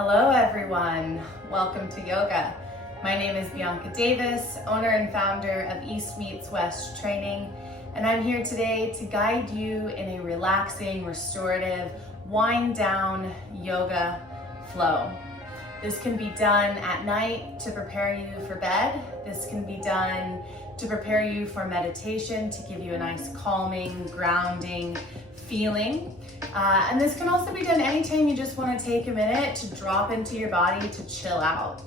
Hello everyone, welcome to yoga. My name is Bianca Davis, owner and founder of East Meets West Training, and I'm here today to guide you in a relaxing, restorative, wind down yoga flow. This can be done at night to prepare you for bed. This can be done to prepare you for meditation, to give you a nice calming, grounding feeling. And this can also be done anytime you just want to take a minute to drop into your body to chill out.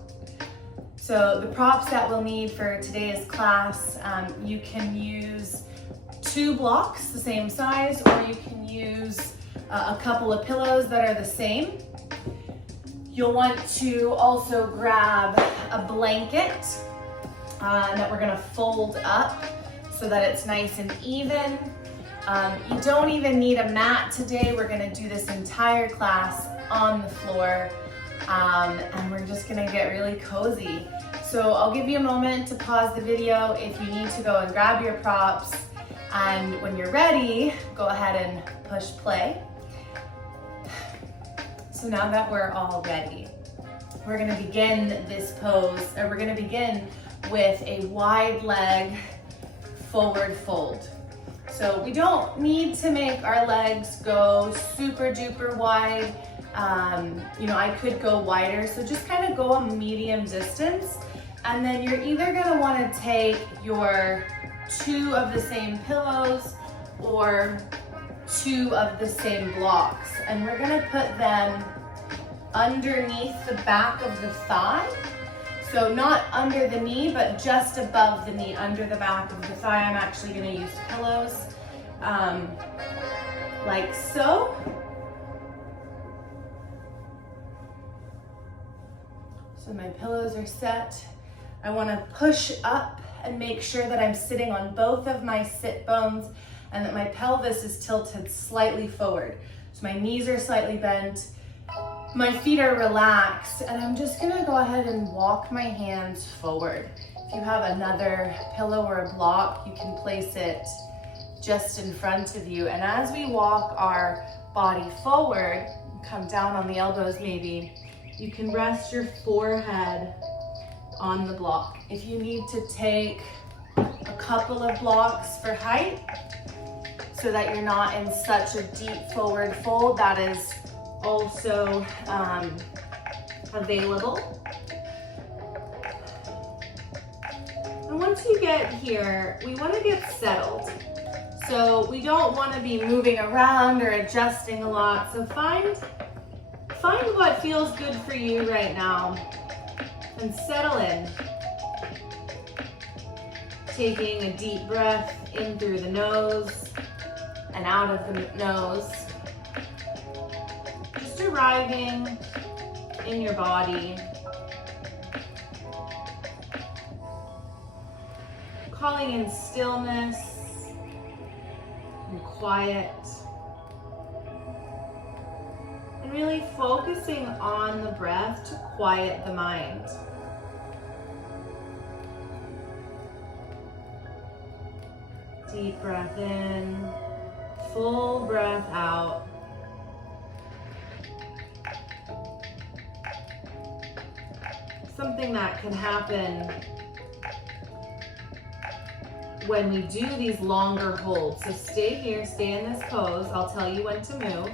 So the props that we'll need for today's class, you can use 2 blocks the same size, or you can use a couple of pillows that are the same. You'll want to also grab a blanket that we're gonna fold up so that it's nice and even. You don't even need a mat today. We're gonna do this entire class on the floor, and we're just gonna get really cozy. So I'll give you a moment to pause the video if you need to go and grab your props, and when you're ready, go ahead and push play. So now that we're all ready, we're gonna begin this pose, or we're gonna begin with a wide leg forward fold. So we don't need to make our legs go super duper wide. I could go wider, so just kind of go a medium distance. And then you're either gonna wanna take your 2 of the same pillows or 2 of the same blocks. And we're gonna put them underneath the back of the thigh. So not under the knee, but just above the knee, under the back of the thigh. I'm actually gonna use pillows, like so. So my pillows are set. I wanna push up and make sure that I'm sitting on both of my sit bones and that my pelvis is tilted slightly forward. So my knees are slightly bent. My feet are relaxed, and I'm just gonna go ahead and walk my hands forward. If you have another pillow or a block, you can place it just in front of you. And as we walk our body forward, come down on the elbows maybe, you can rest your forehead on the block. If you need to take a couple of blocks for height, so that you're not in such a deep forward fold, that is also available. And once you get here, we want to get settled. So we don't want to be moving around or adjusting a lot. So find what feels good for you right now and settle in. Taking a deep breath in through the nose and out of the nose. Arriving in your body, calling in stillness and quiet, and really focusing on the breath to quiet the mind. Deep breath in, full breath out. Something that can happen when we do these longer holds. So stay here, stay in this pose. I'll tell you when to move.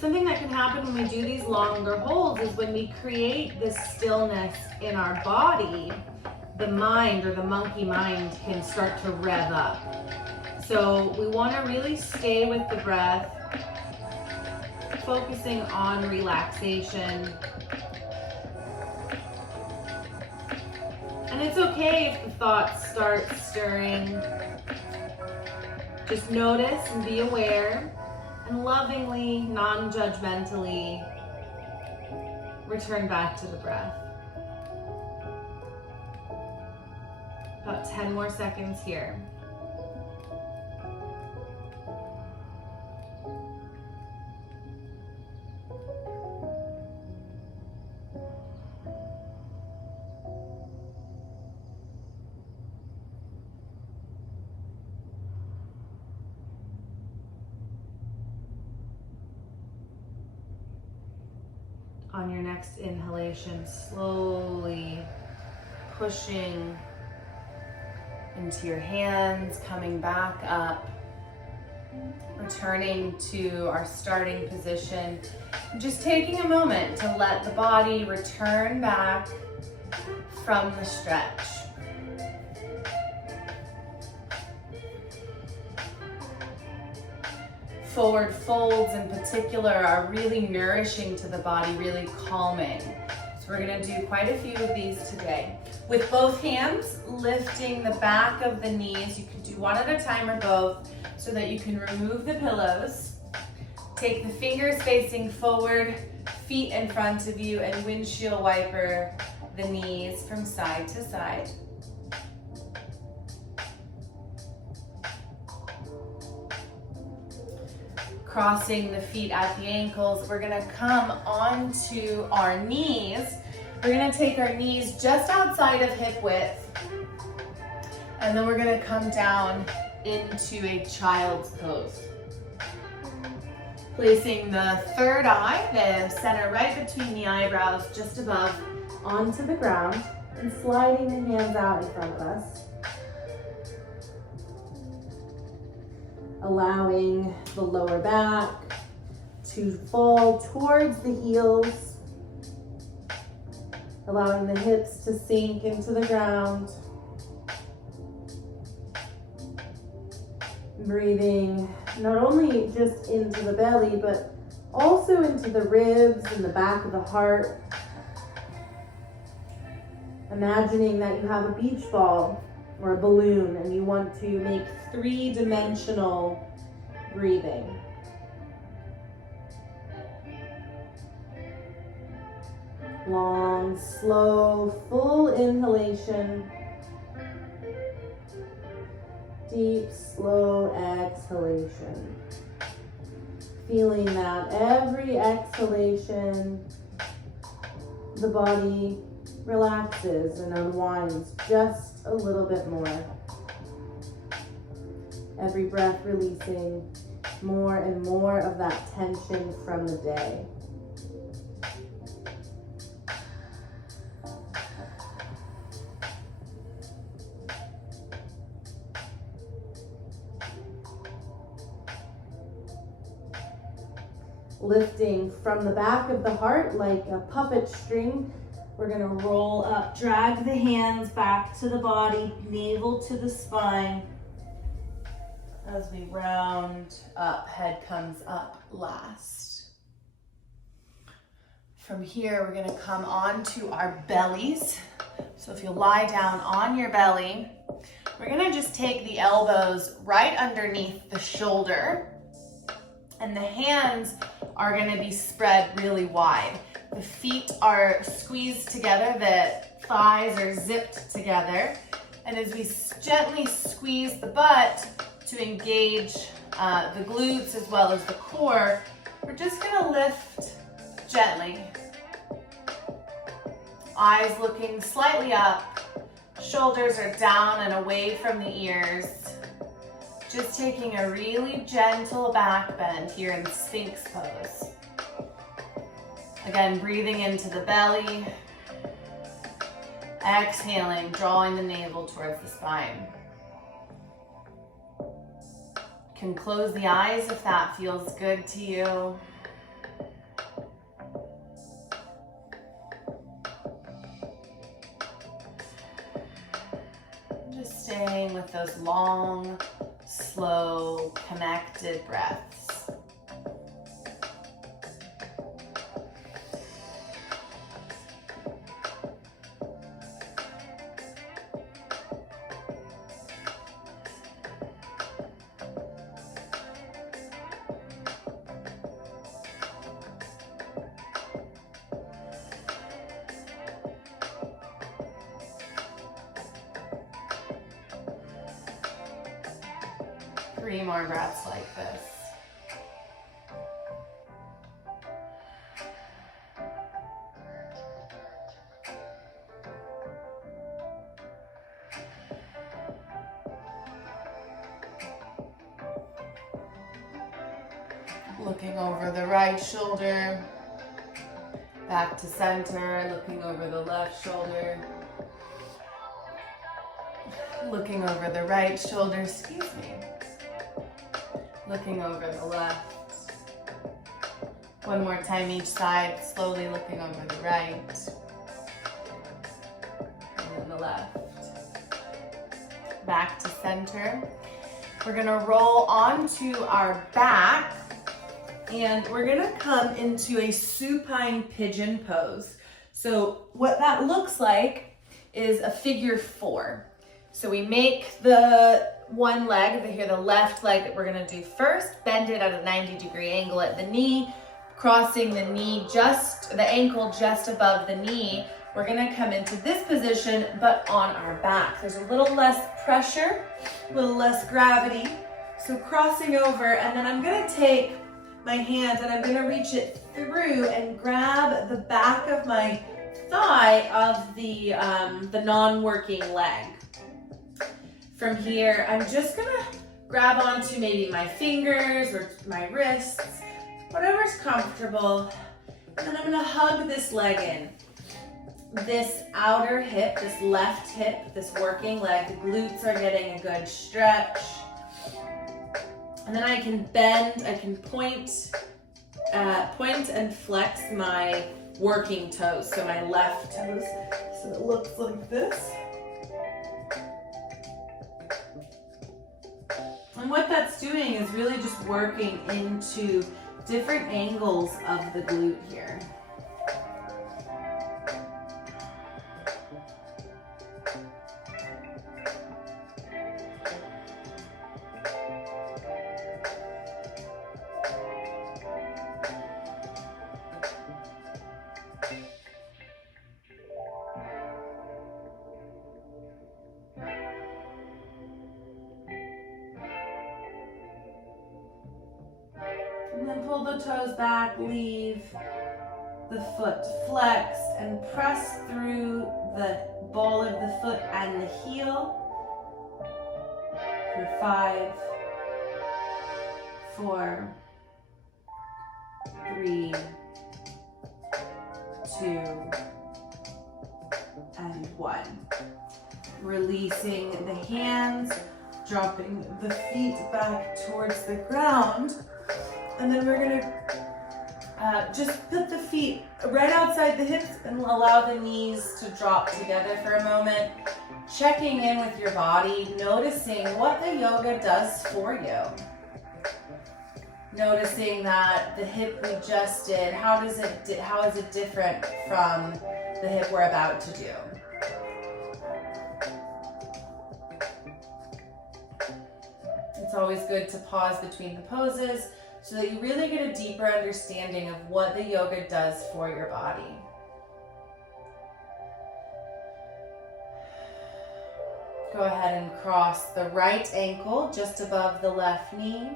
Something that can happen when we do these longer holds is when we create this stillness in our body, the mind, or the monkey mind, can start to rev up. So we want to really stay with the breath, focusing on relaxation. And it's okay if the thoughts start stirring. Just notice and be aware, and lovingly, non-judgmentally, return back to the breath. About 10 more seconds here. On your next inhalation, slowly pushing into your hands, coming back up, returning to our starting position. Just taking a moment to let the body return back from the stretch. Forward folds in particular are really nourishing to the body, really calming. So we're gonna do quite a few of these today. With both hands, lifting the back of the knees. You can do one at a time or both so that you can remove the pillows. Take the fingers facing forward, feet in front of you, and windshield wiper the knees from side to side. Crossing the feet at the ankles, we're gonna come onto our knees. We're gonna take our knees just outside of hip width, and then we're gonna come down into a child's pose. Placing the third eye, the center right between the eyebrows, just above, onto the ground, and sliding the hands out in front of us. Allowing the lower back to fall towards the heels. Allowing the hips to sink into the ground. Breathing not only just into the belly, but also into the ribs and the back of the heart. Imagining that you have a beach ball or a balloon and you want to make three-dimensional breathing. Long, slow, full inhalation. Deep, slow exhalation. Feeling that every exhalation, the body relaxes and unwinds just a little bit more. Every breath releasing more and more of that tension from the day. Lifting from the back of the heart like a puppet string. We're gonna roll up, drag the hands back to the body, navel to the spine. As we round up, head comes up last. From here, we're gonna come onto our bellies. So if you lie down on your belly, we're gonna just take the elbows right underneath the shoulder, and the hands are gonna be spread really wide. The feet are squeezed together, the thighs are zipped together, and as we gently squeeze the butt to engage the glutes as well as the core, we're just gonna lift gently. Eyes looking slightly up, shoulders are down and away from the ears. Just taking a really gentle back bend here in Sphinx pose. Again, breathing into the belly. Exhaling, drawing the navel towards the spine. You can close the eyes if that feels good to you. Just staying with those long, slow, connected breaths. Three more breaths like this. Looking over the right shoulder, Back to center, looking over the left shoulder. Looking over the right shoulder, excuse me. Looking over the left. One more time each side, slowly looking over the right. And then the left. Back to center. We're gonna roll onto our back and we're gonna come into a supine pigeon pose. So what that looks like is a figure 4. So we make the one leg, the left leg that we're gonna do first, bend it at a 90-degree angle at the knee, crossing the knee the ankle just above the knee. We're gonna come into this position, but on our back. There's a little less pressure, a little less gravity. So crossing over, and then I'm gonna take my hand and I'm gonna reach it through and grab the back of my thigh of the non-working leg. From here, I'm just gonna grab onto maybe my fingers or my wrists, whatever's comfortable, and then I'm gonna hug this leg in. This outer hip, this left hip, this working leg, the glutes are getting a good stretch. And then I can bend, I can point and flex my working toes, so my left toes, so it looks like this. And what that's doing is really just working into different angles of the glute here. And then pull the toes back, leave the foot flexed, and press through the ball of the foot and the heel for 5, 4, 3, 2, and 1. Releasing the hands, dropping the feet back towards the ground. And then we're gonna just put the feet right outside the hips and allow the knees to drop together for a moment. Checking in with your body, noticing what the yoga does for you. Noticing that the hip we just did, how is it different from the hip we're about to do? It's always good to pause between the poses so that you really get a deeper understanding of what the yoga does for your body. Go ahead and cross the right ankle just above the left knee.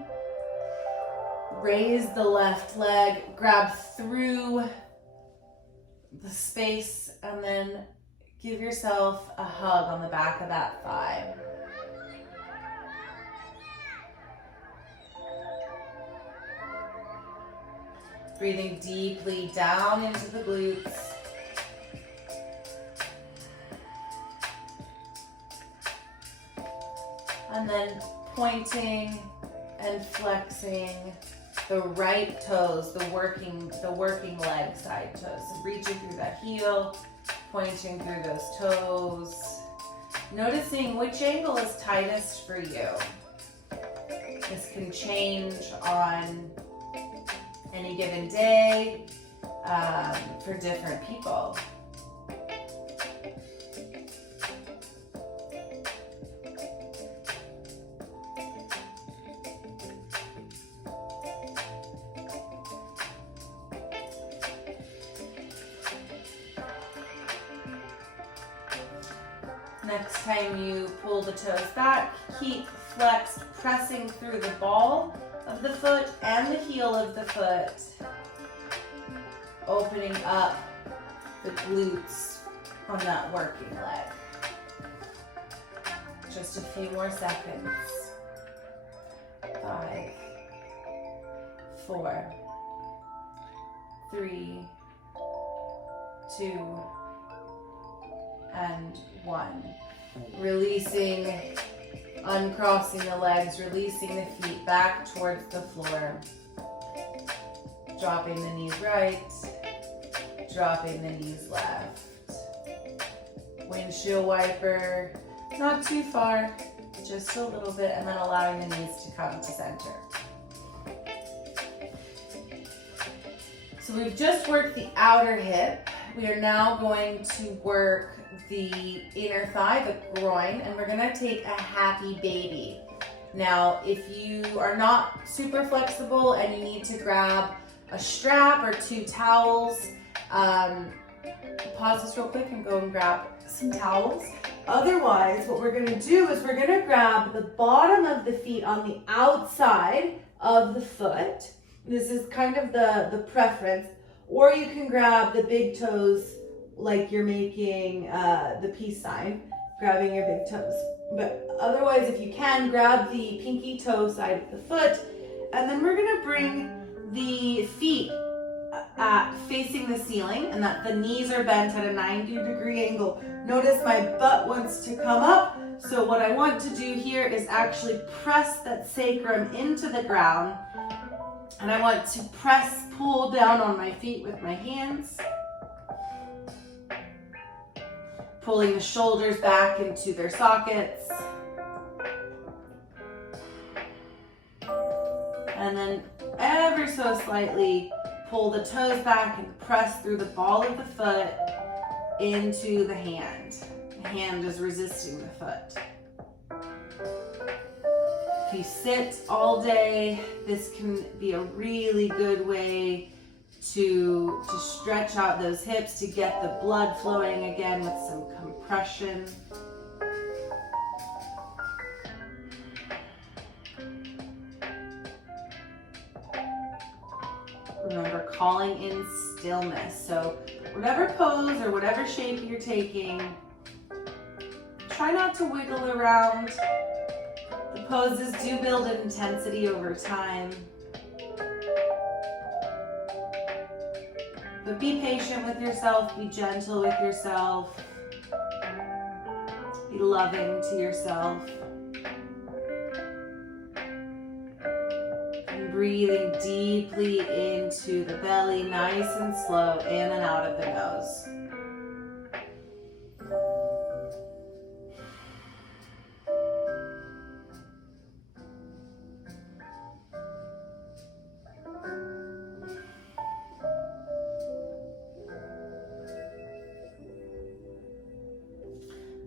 Raise the left leg, grab through the space, and then give yourself a hug on the back of that thigh. Breathing deeply down into the glutes. And then pointing and flexing the right toes, the working leg side toes. So reaching through that heel, pointing through those toes. Noticing which angle is tightest for you. This can change on any given day for different people. Next time you pull the toes back, keep flexed, pressing through the ball of the foot and the heel of the foot, opening up the glutes on that working leg. Just a few more seconds. 5, 4, 3, 2, and 1. Releasing, uncrossing the legs, releasing the feet back towards the floor. Dropping the knees right, dropping the knees left. Windshield wiper, not too far, just a little bit, and then allowing the knees to come to center. So we've just worked the outer hip. We are now going to work the inner thigh, the groin, and we're gonna take a happy baby. Now, if you are not super flexible and you need to grab a strap or 2 towels, pause this real quick and go and grab some towels. Otherwise, what we're gonna do is we're gonna grab the bottom of the feet on the outside of the foot. This is kind of the preference. Or you can grab the big toes like you're making the peace sign, grabbing your big toes. But otherwise, if you can, grab the pinky toe side of the foot. And then we're gonna bring the feet facing the ceiling, and that the knees are bent at a 90-degree angle. Notice my butt wants to come up. So what I want to do here is actually press that sacrum into the ground. And I want to pull down on my feet with my hands. Pulling the shoulders back into their sockets. And then ever so slightly pull the toes back and press through the ball of the foot into the hand. The hand is resisting the foot. If you sit all day, this can be a really good way to stretch out those hips, to get the blood flowing again with some compression. Remember, calling in stillness. So whatever pose or whatever shape you're taking, try not to wiggle around. The poses do build in intensity over time. But be patient with yourself, be gentle with yourself, be loving to yourself. And breathing deeply into the belly, nice and slow, in and out of the nose.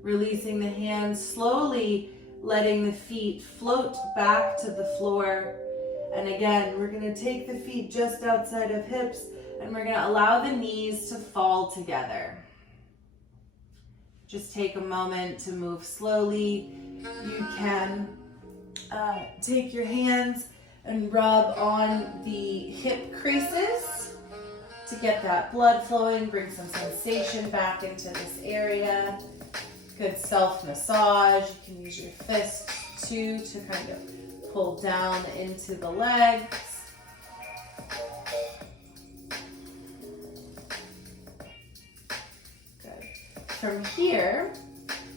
Releasing the hands, slowly letting the feet float back to the floor. And again, we're gonna take the feet just outside of hips and we're gonna allow the knees to fall together. Just take a moment to move slowly. You can take your hands and rub on the hip creases to get that blood flowing, bring some sensation back into this area. Good self-massage. You can use your fists too to kind of pull down into the legs. Good. From here,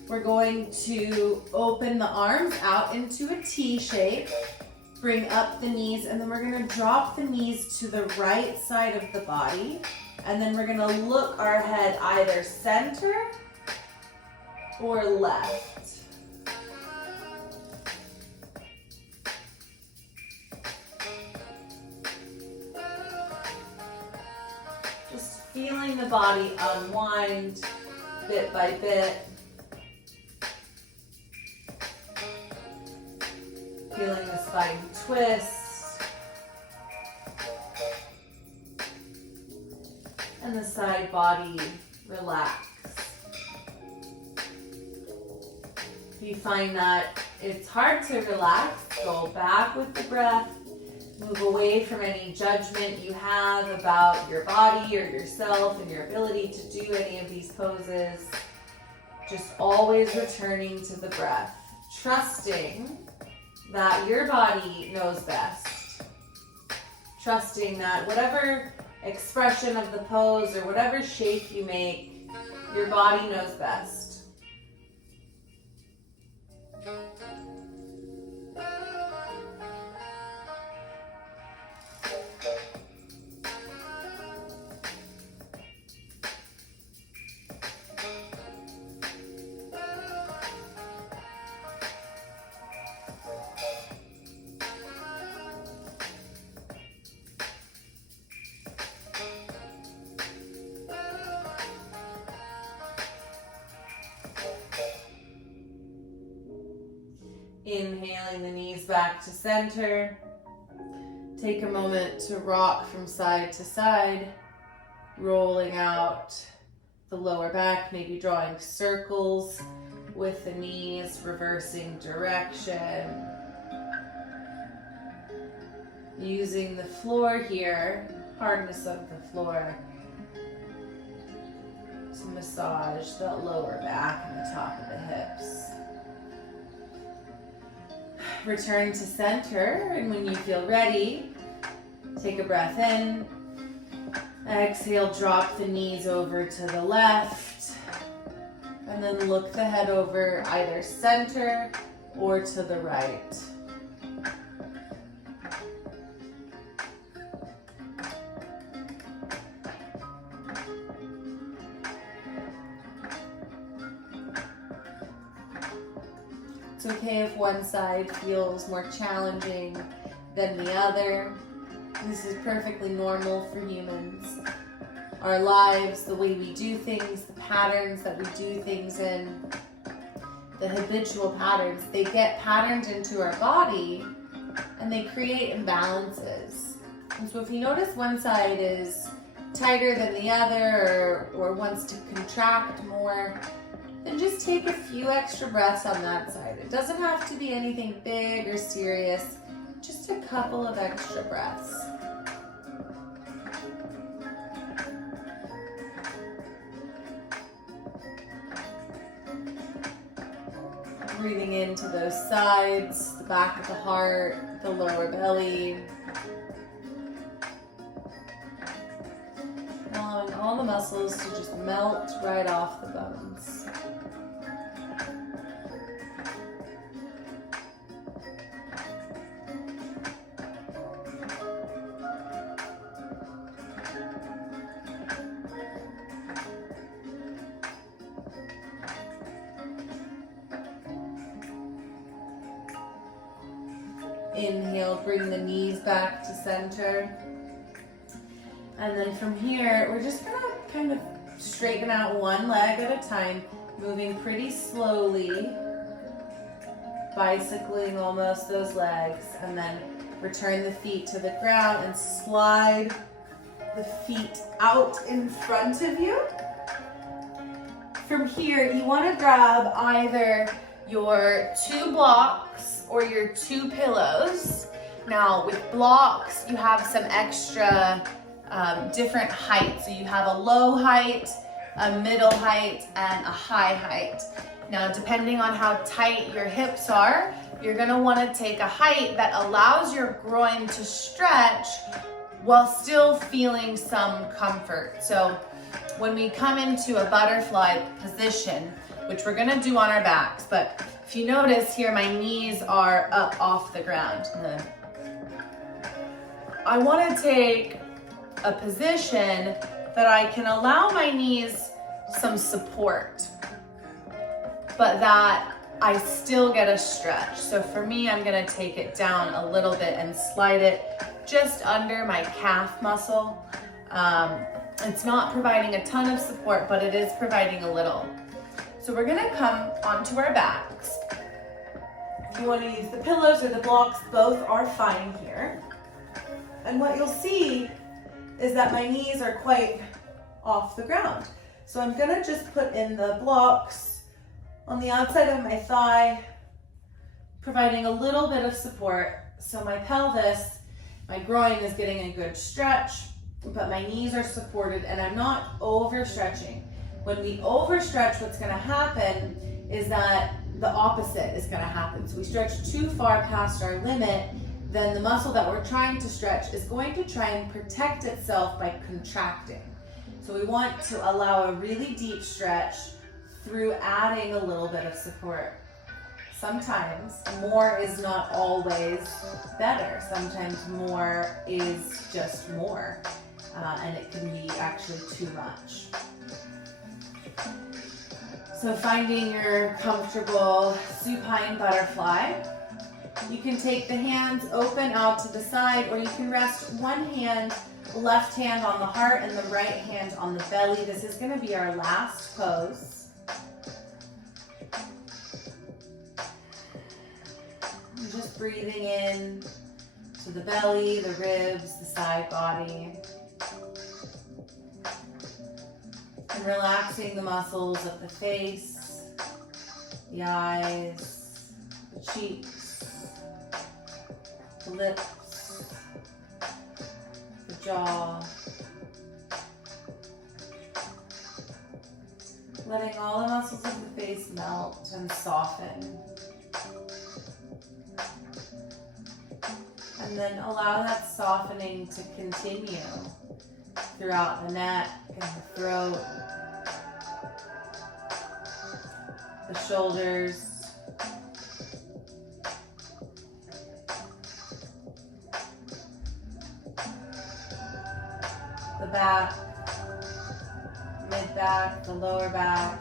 we're going to open the arms out into a T shape, bring up the knees, and then we're gonna drop the knees to the right side of the body. And then we're gonna look our head either center or left. Just feeling the body unwind bit by bit. Feeling the spine twist. And the side body relax. If you find that it's hard to relax, go back with the breath. Move away from any judgment you have about your body or yourself and your ability to do any of these poses. Just always returning to the breath. Trusting that your body knows best. Trusting that whatever expression of the pose or whatever shape you make, your body knows best. Inhaling the knees back to center. Take a moment to rock from side to side, rolling out the lower back, maybe drawing circles with the knees, reversing direction. Using the floor here, hardness of the floor, to massage the lower back and the top of the hips. Return to center, and when you feel ready, take a breath in. Exhale, drop the knees over to the left, and then look the head over either center or to the right. It's okay if one side feels more challenging than the other. This is perfectly normal for humans. Our lives, the way we do things, the patterns that we do things in, the habitual patterns, they get patterned into our body and they create imbalances. And so if you notice one side is tighter than the other or wants to contract more, then just take a few extra breaths on that side. It doesn't have to be anything big or serious, just a couple of extra breaths. Breathing into those sides, the back of the heart, the lower belly. Allowing all the muscles to just melt right off the bones. Inhale, bring the knees back to center. And then from here, we're just gonna kind of straighten out one leg at a time, moving pretty slowly, bicycling almost those legs, and then return the feet to the ground and slide the feet out in front of you. From here, you wanna grab either your 2 blocks or your 2 pillows. Now with blocks, you have some extra different heights. So you have a low height, a middle height, and a high height. Now, depending on how tight your hips are, you're gonna wanna take a height that allows your groin to stretch while still feeling some comfort. So when we come into a butterfly position, which we're gonna do on our backs, but if you notice here, my knees are up off the ground. I wanna take a position that I can allow my knees some support, but that I still get a stretch. So for me, I'm gonna take it down a little bit and slide it just under my calf muscle. It's not providing a ton of support, but it is providing a little. So we're gonna come onto our backs. If you wanna use the pillows or the blocks, both are fine here. And what you'll see is that my knees are quite off the ground. So I'm gonna just put in the blocks on the outside of my thigh, providing a little bit of support. So my pelvis, my groin is getting a good stretch, but my knees are supported and I'm not overstretching. When we overstretch, what's gonna happen is that the opposite is gonna happen. So we stretch too far past our limit then the muscle that we're trying to stretch is going to try and protect itself by contracting. So we want to allow a really deep stretch through adding a little bit of support. Sometimes more is not always better. Sometimes more is just more, and it can be actually too much. So finding your comfortable supine butterfly. You can take the hands open out to the side, or you can rest one hand, left hand on the heart and the right hand on the belly. This is going to be our last pose. And just breathing in to the belly, the ribs, the side body. And relaxing the muscles of the face, the eyes, the cheeks, the lips, the jaw. Letting all the muscles of the face melt and soften. And then allow that softening to continue throughout the neck and the throat, the shoulders, the back, mid-back, the lower back.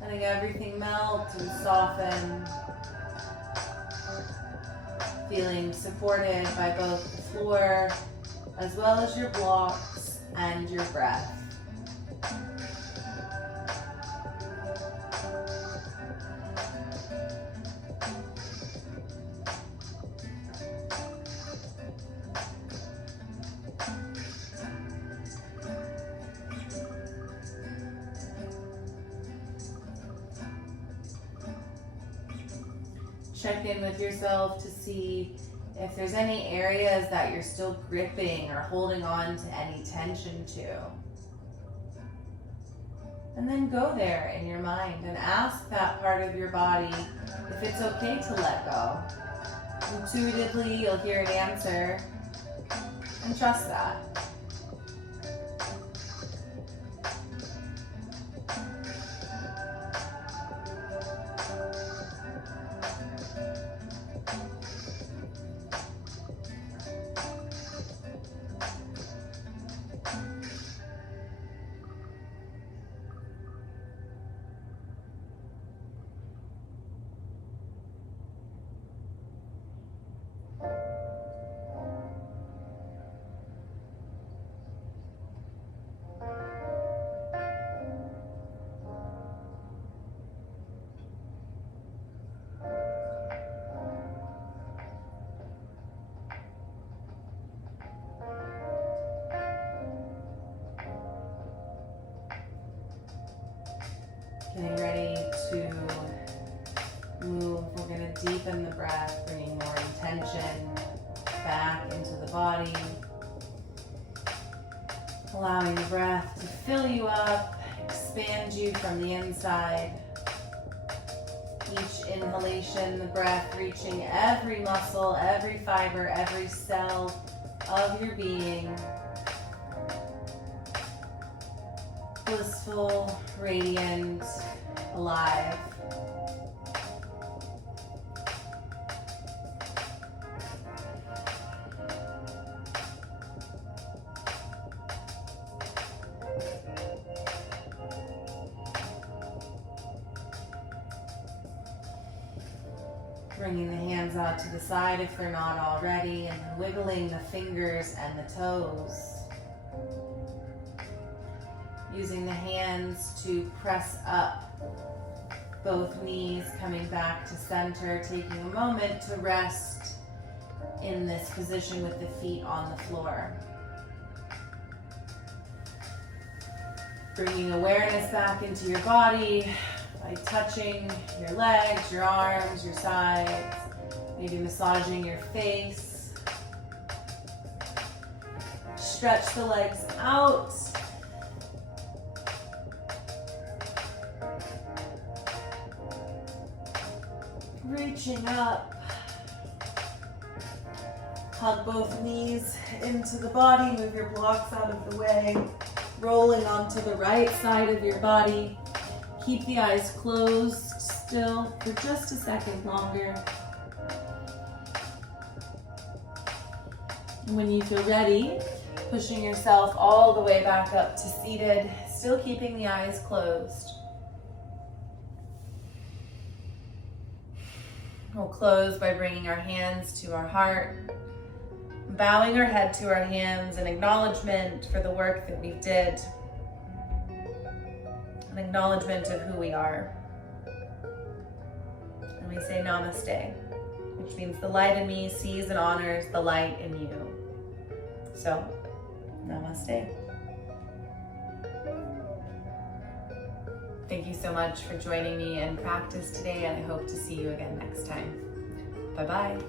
Letting everything melt and soften. Feeling supported by both the floor as well as your blocks and your breath. Check in with yourself to see if there's any areas that you're still gripping or holding on to any tension to. And then go there in your mind and ask that part of your body if it's okay to let go. Intuitively, you'll hear an answer, and trust that. Getting ready to move. We're going to deepen the breath, bringing more intention back into the body. Allowing the breath to fill you up, expand you from the inside. Each inhalation, the breath reaching every muscle, every fiber, every cell of your being. Blissful, radiant, alive. Bringing the hands out to the side if they're not already, and wiggling the fingers and the toes. Using the hands to press up both knees, coming back to center, taking a moment to rest in this position with the feet on the floor. Bringing awareness back into your body by touching your legs, your arms, your sides, maybe massaging your face. Stretch the legs out. reaching up. Hug both knees into the body, move your blocks out of the way. Rolling onto the right side of your body. Keep the eyes closed still for just a second longer. And when you feel ready, pushing yourself all the way back up to seated, still keeping the eyes closed. We'll close by bringing our hands to our heart, bowing our head to our hands in acknowledgement for the work that we did, an acknowledgement of who we are. And we say Namaste, which means the light in me sees and honors the light in you. So, Namaste. Thank you so much for joining me in practice today, and I hope to see you again next time. Bye-bye.